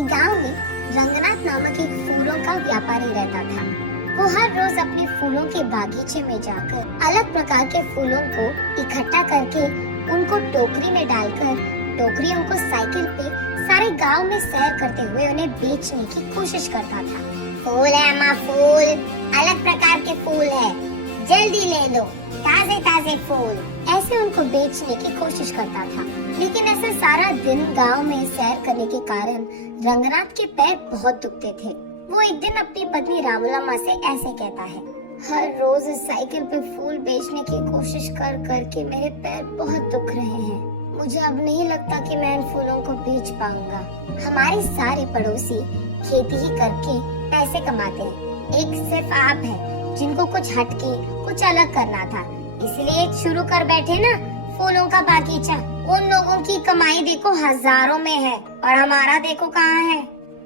एक गांव में रंगनाथ नामक एक फूलों का व्यापारी रहता था। वो हर रोज अपने फूलों के बागीचे में जाकर अलग प्रकार के फूलों को इकट्ठा करके उनको टोकरी में डालकर टोकरियों को साइकिल पे सारे गांव में सैर करते हुए उन्हें बेचने की कोशिश करता था। फूल है अम्मा, फूल, अलग प्रकार के फूल है, जल्दी ले लो, ताजे ताजे फूल, ऐसे उनको बेचने की कोशिश करता था। लेकिन ऐसा सारा दिन गांव में सैर करने के कारण रंगनाथ के पैर बहुत दुखते थे। वो एक दिन अपनी पत्नी रामूलम्मा से ऐसे कहता है, हर रोज इस साइकिल पे फूल बेचने की कोशिश कर करके मेरे पैर बहुत दुख रहे हैं। मुझे अब नहीं लगता कि मैं इन फूलों को बेच पाऊंगा। हमारे सारे पड़ोसी खेती ही करके पैसे कमाते हैं, एक सिर्फ आप हैं जिनको कुछ हटके कुछ अलग करना था, इसलिए शुरू कर बैठे ना फूलों का बागीचा। उन लोगों की कमाई देखो हजारों में है और हमारा देखो कहाँ है।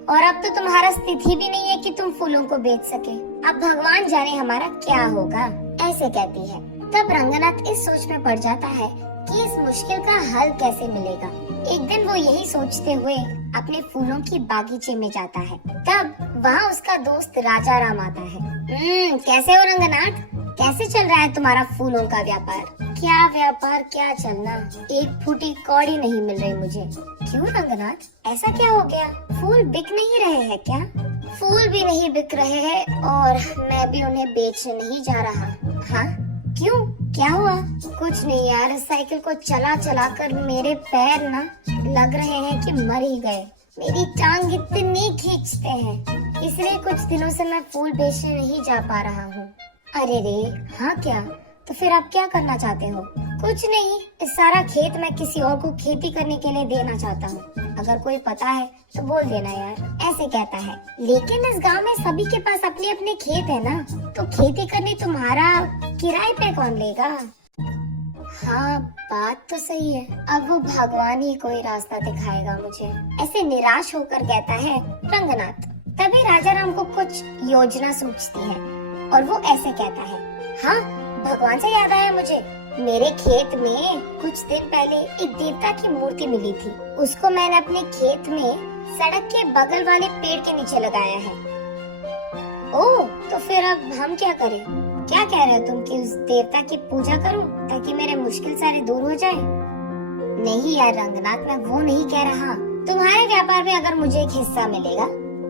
और अब तो तुम्हारा स्थिति भी नहीं है कि तुम फूलों को बेच सके। अब भगवान जाने हमारा क्या होगा, ऐसे कहती है। तब रंगनाथ इस सोच में पड़ जाता है कि इस मुश्किल का हल कैसे मिलेगा। एक दिन वो यही सोचते हुए अपने फूलों की बागीचे में जाता है। तब वहाँ उसका दोस्त राजा राम आता है। कैसे हो रंगनाथ, कैसे चल रहा है तुम्हारा फूलों का व्यापार? क्या व्यापार, क्या चलना, एक फूटी कौड़ी नहीं मिल रही मुझे। क्यों रंगनाथ, ऐसा क्या हो गया? फूल बिक नहीं रहे हैं क्या? फूल भी नहीं बिक रहे हैं और मैं भी उन्हें बेचने नहीं जा रहा। हाँ, क्यों, क्या हुआ? कुछ नहीं यार, इस साइकिल को चला चला कर मेरे पैर ना लग रहे हैं कि मर ही गए। मेरी टांग इतनी खींचते हैं, इसलिए कुछ दिनों से मैं फूल बेचने नहीं जा पा रहा हूँ। अरे रे, हाँ क्या? तो फिर आप क्या करना चाहते हो? कुछ नहीं, इस सारा खेत मैं किसी और को खेती करने के लिए देना चाहता हूँ। अगर कोई पता है तो बोल देना यार, ऐसे कहता है। लेकिन इस गांव में सभी के पास अपने अपने खेत है ना, तो खेती करने तुम्हारा किराए पे कौन लेगा? हाँ, बात तो सही है। अब वो भगवान ही कोई रास्ता दिखाएगा मुझे, ऐसे निराश होकर कहता है रंगनाथ। तभी राजा राम को कुछ योजना सूझती है और वो ऐसे कहता है, हाँ, भगवान से याद आया मुझे, मेरे खेत में कुछ दिन पहले एक देवता की मूर्ति मिली थी। उसको मैंने अपने खेत में सड़क के बगल वाले पेड़ के नीचे लगाया है। ओह, तो फिर अब हम क्या करें? क्या कह रहे हो तुम कि उस देवता की पूजा करूं ताकि मेरे मुश्किल सारे दूर हो जाए? नहीं यार रंगनाथ, मैं वो नहीं कह रहा। तुम्हारे व्यापार में अगर मुझे एक हिस्सा मिलेगा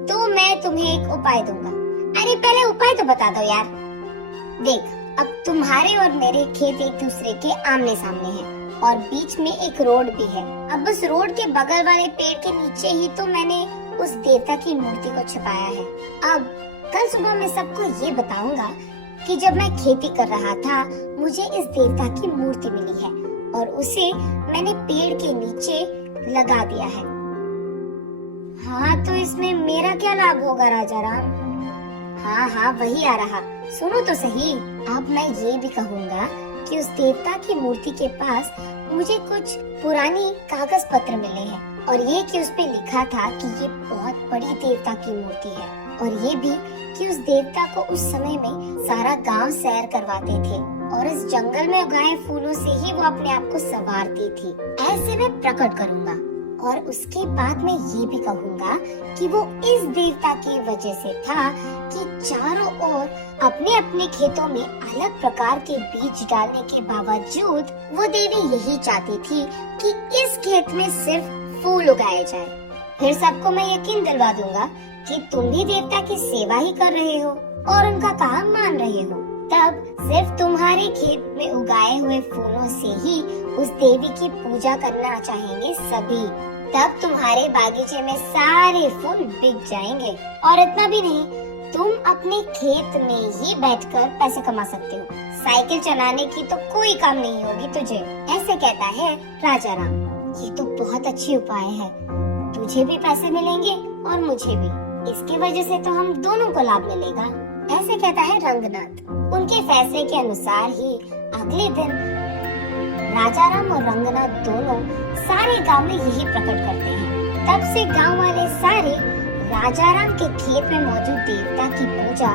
तो मैं तुम्हें एक उपाय दूंगा। अरे पहले उपाय तो बता दो यार। देख, अब तुम्हारे और मेरे खेत एक दूसरे के आमने सामने हैं और बीच में एक रोड भी है। अब उस रोड के बगल वाले पेड़ के नीचे ही तो मैंने उस देवता की मूर्ति को छुपाया है। अब कल सुबह मैं सबको ये बताऊंगा कि जब मैं खेती कर रहा था मुझे इस देवता की मूर्ति मिली है और उसे मैंने पेड़ के नीचे लगा दिया है। हाँ, तो इसमें मेरा क्या लाभ होगा राजा राम? हाँ हाँ, वही आ रहा, सुनो तो सही। अब मैं ये भी कहूँगा कि उस देवता की मूर्ति के पास मुझे कुछ पुरानी कागज पत्र मिले हैं और ये कि उस पे लिखा था कि ये बहुत बड़ी देवता की मूर्ति है और ये भी कि उस देवता को उस समय में सारा गांव सैर करवाते थे और इस जंगल में उगाए फूलों से ही वो अपने आप को संवारती थी। ऐसे मैं प्रकट करूँगा और उसके बाद मैं ये भी कहूँगा कि वो इस देवता की वजह से था कि चारों ओर अपने अपने खेतों में अलग प्रकार के बीज डालने के बावजूद वो देवी यही चाहती थी कि इस खेत में सिर्फ फूल उगाए जाए। फिर सबको मैं यकीन दिलवा दूंगा कि तुम भी देवता की सेवा ही कर रहे हो और उनका काम मान रहे हो। तब सिर्फ तुम्हारे खेत में उगाए हुए फूलों से ही उस देवी की पूजा करना चाहेंगे सभी। तब तुम्हारे बागीचे में सारे फूल बिक जाएंगे और इतना भी नहीं, तुम अपने खेत में ही बैठकर पैसे कमा सकते हो। साइकिल चलाने की तो कोई काम नहीं होगी तुझे, ऐसे कहता है राजा राम। ये तो बहुत अच्छी उपाय है, तुझे भी पैसे मिलेंगे और मुझे भी, इसकी वजह से तो हम दोनों को लाभ मिलेगा, ऐसे कहता है रंगनाथ। उनके फैसले के अनुसार ही अगले दिन राजा राम और रंगनाथ दोनों सारे गांव में यही प्रकट करते हैं। तब से गांव वाले सारे राजा राम के खेत में मौजूद देवता की पूजा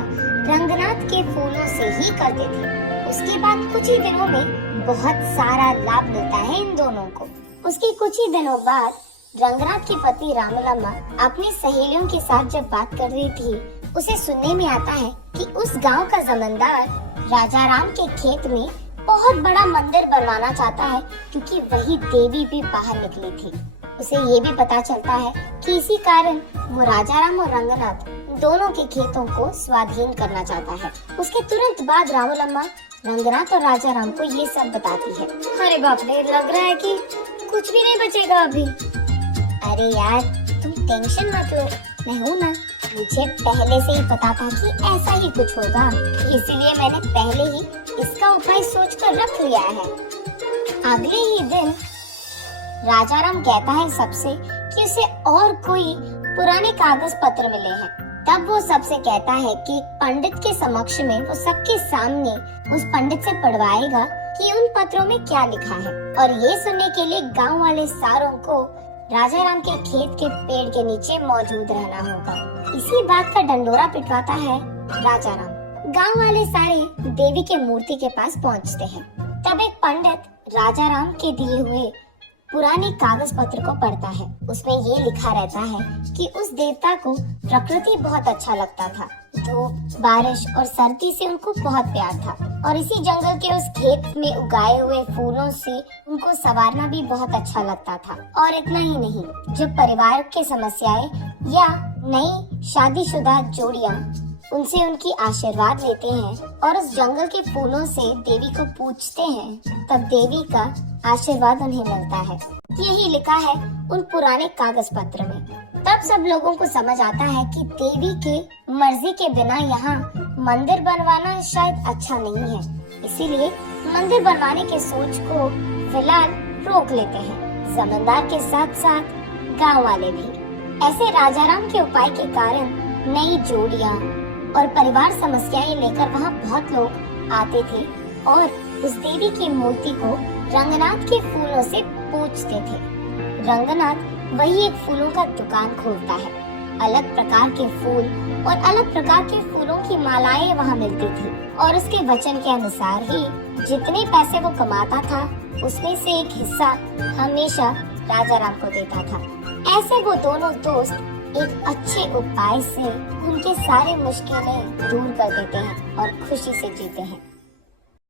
रंगनाथ के फूलों से ही करते थे। उसके बाद कुछ ही दिनों में बहुत सारा लाभ मिलता है इन दोनों को। उसके कुछ ही दिनों बाद रंगनाथ की पत्नी रामलम्मा अपनी सहेलियों के साथ जब बात कर रही थी, उसे सुनने में आता है कि उस गांव का जमींदार राजा राम के खेत में बहुत बड़ा मंदिर बनवाना चाहता है, क्योंकि वही देवी भी बाहर निकली थी। उसे ये भी पता चलता है कि इसी कारण वो राजा राम और रंगनाथ दोनों के खेतों को स्वाधीन करना चाहता है। उसके तुरंत बाद रामलम्मा रंगनाथ और राजा राम को ये सब बताती है। अरे बाप रे, लग रहा है कि कुछ भी नहीं बचेगा अभी। अरे यार, तुम टेंशन मत लो, मैं हूँ ना। मुझे पहले से ही पता था कि ऐसा ही कुछ होगा, इसीलिए मैंने पहले ही इसका उपाय सोचकर रख लिया है। अगले ही दिन राजा राम कहता है सबसे कि उसे और कोई पुराने कागज पत्र मिले हैं। तब वो सबसे कहता है कि एक पंडित के समक्ष में वो सबके सामने उस पंडित से पढ़वाएगा कि उन पत्रों में क्या लिखा है। और ये सुनने के लिए गांव वाले सारों को राजा राम के खेत के पेड़ के नीचे मौजूद रहना होगा। इसी बात का डंडोरा पिटवाता है राजा राम। गांव वाले सारे देवी के मूर्ति के पास पहुंचते हैं। तब एक पंडित राजा राम के दिए हुए पुराने कागज पत्र को पढ़ता है। उसमें ये लिखा रहता है कि उस देवता को प्रकृति बहुत अच्छा लगता था। धूप, बारिश और सर्दी से उनको बहुत प्यार था, और इसी जंगल के उस खेत में उगाए हुए फूलों से उनको संवारना भी बहुत अच्छा लगता था। और इतना ही नहीं, जब परिवार की समस्याएं या नई शादीशुदा जोड़ियां उनसे उनकी आशीर्वाद लेते हैं और उस जंगल के फूलों से देवी को पूछते हैं, तब देवी का आशीर्वाद उन्हें मिलता है। यही लिखा है उन पुराने कागज पत्र में। तब सब लोगों को समझ आता है कि देवी के मर्जी के बिना यहाँ मंदिर बनवाना शायद अच्छा नहीं है, इसीलिए मंदिर बनवाने के सोच को फिलहाल रोक लेते हैं। जमींदार के साथ साथ गांव वाले भी। ऐसे राजाराम के उपाय के कारण नई जोड़ियां और परिवार समस्याएं लेकर वहाँ बहुत लोग आते थे और उस देवी की मूर्ति को रंगनाथ के फूलों से पूजते थे। रंगनाथ वही एक फूलों का दुकान खोलता है। अलग प्रकार के फूल और अलग प्रकार के फूलों की मालाएं वहाँ मिलती थी, और उसके वचन के अनुसार ही जितने पैसे वो कमाता था उसमें से एक हिस्सा हमेशा राजा राम को देता था। ऐसे वो दोनों दोस्त एक अच्छे उपाय से उनके सारे मुश्किलें दूर कर देते हैं और खुशी से जीते हैं।